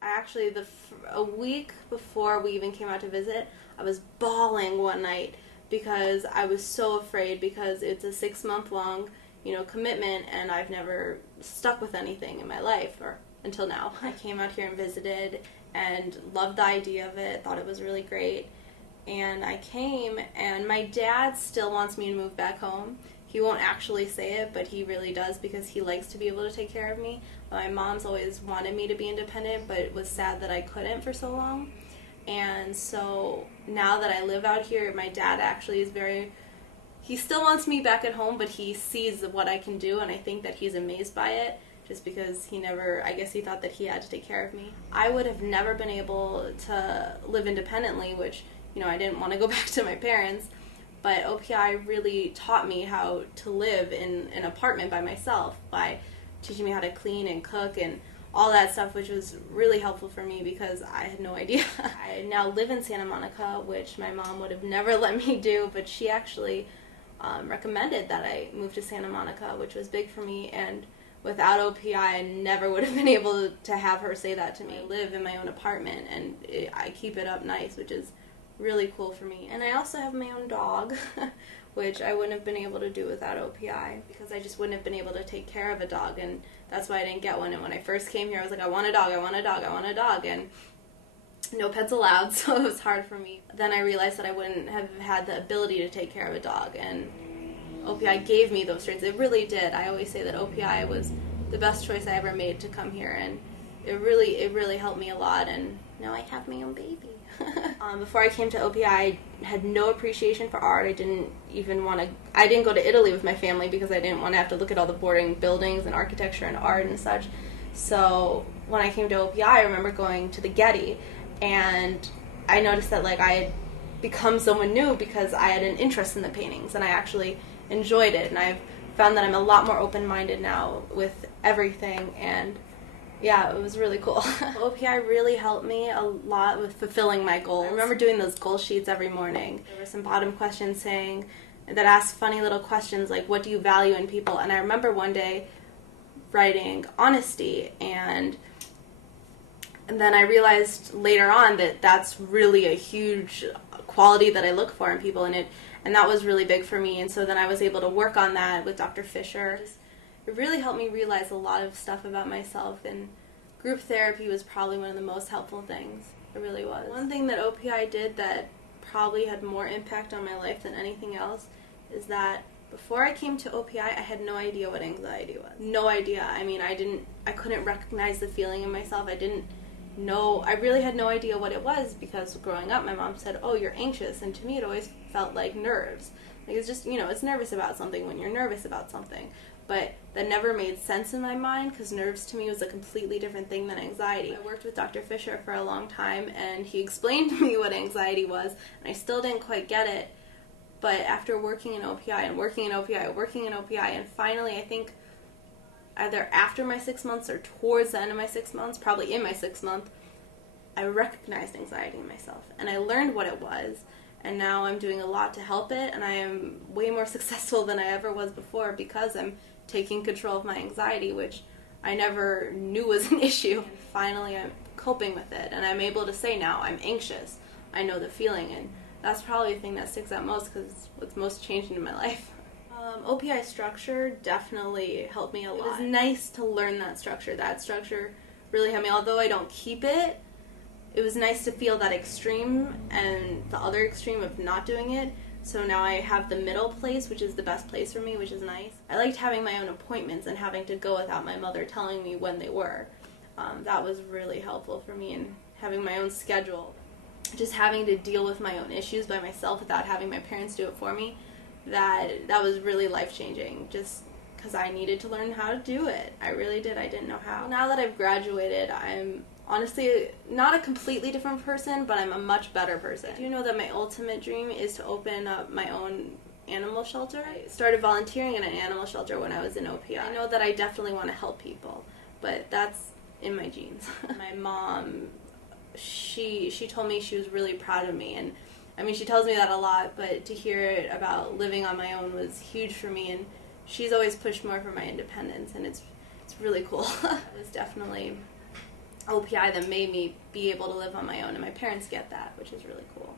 I actually, a week before we even came out to visit, I was bawling one night because I was so afraid, because it's a 6-month long, commitment, and I've never stuck with anything in my life, or until now. I came out here and visited and loved the idea of it, thought it was really great. And I came, and my dad still wants me to move back home. He won't actually say it, but he really does, because he likes to be able to take care of me. My mom's always wanted me to be independent, but it was sad that I couldn't for so long. And so now that I live out here, my dad actually is he still wants me back at home, but he sees what I can do, and I think that he's amazed by it, just because I guess he thought that he had to take care of me. I would have never been able to live independently, which, I didn't want to go back to my parents, but OPI really taught me how to live in an apartment by myself by teaching me how to clean and cook and all that stuff, which was really helpful for me because I had no idea. I now live in Santa Monica, which my mom would have never let me do, but she actually recommended that I move to Santa Monica, which was big for me, and without OPI, I never would have been able to have her say that to me. I live in my own apartment, and I keep it up nice, which is really cool for me. And I also have my own dog, which I wouldn't have been able to do without OPI, because I just wouldn't have been able to take care of a dog, and that's why I didn't get one. And when I first came here, I was like, I want a dog, I want a dog, I want a dog, and no pets allowed, so it was hard for me. Then I realized that I wouldn't have had the ability to take care of a dog, and OPI gave me those traits. It really did. I always say that OPI was the best choice I ever made to come here, and it really helped me a lot, and now I have my own baby. Before I came to OPI, I had no appreciation for art. I didn't go to Italy with my family because I didn't want to have to look at all the boring buildings and architecture and art and such. So when I came to OPI, I remember going to the Getty, and I noticed that I had become someone new because I had an interest in the paintings, and I actually enjoyed it, and I've found that I'm a lot more open-minded now with everything, and yeah, it was really cool. OPI really helped me a lot with fulfilling my goals. I remember doing those goal sheets every morning. There were some bottom questions that asked funny little questions like, what do you value in people? And I remember one day writing honesty, and then I realized later on that that's really a huge quality that I look for in people, and that was really big for me. And so then I was able to work on that with Dr. Fisher. It really helped me realize a lot of stuff about myself, and group therapy was probably one of the most helpful things. It really was. One thing that OPI did that probably had more impact on my life than anything else is that before I came to OPI, I had no idea what anxiety was. No idea. I mean, I couldn't recognize the feeling in myself. I really had no idea what it was, because growing up, my mom said, oh, you're anxious, and to me it always felt like nerves. It's just, it's nervous about something when you're nervous about something. But that never made sense in my mind, because nerves to me was a completely different thing than anxiety. I worked with Dr. Fisher for a long time, and he explained to me what anxiety was, and I still didn't quite get it. But after working in OPI and working in OPI, and finally, I think either after my 6 months or towards the end of my 6 months, probably in my 6th month, I recognized anxiety in myself, and I learned what it was. And now I'm doing a lot to help it, and I am way more successful than I ever was before because I'm taking control of my anxiety, which I never knew was an issue. And finally, I'm coping with it, and I'm able to say now, I'm anxious. I know the feeling, and that's probably the thing that sticks out most because it's what's most changed in my life. OPI structure definitely helped me a lot. It was nice to learn that structure. That structure really helped me. Although I don't keep it, it was nice to feel that extreme and the other extreme of not doing it. So now I have the middle place, which is the best place for me, which is nice. I liked having my own appointments and having to go without my mother telling me when they were. That was really helpful for me, and having my own schedule. Just having to deal with my own issues by myself without having my parents do it for me, that was really life-changing, just because I needed to learn how to do it. I really did. I didn't know how. Now that I've graduated, I'm honestly not a completely different person, but I'm a much better person. I do know that my ultimate dream is to open up my own animal shelter. I started volunteering in an animal shelter when I was in OPI. I know that I definitely want to help people, but that's in my genes. My mom, she told me she was really proud of me, and I mean, she tells me that a lot, but to hear it about living on my own was huge for me, and she's always pushed more for my independence, and it's really cool. It was definitely OPI that made me be able to live on my own, and my parents get that, which is really cool.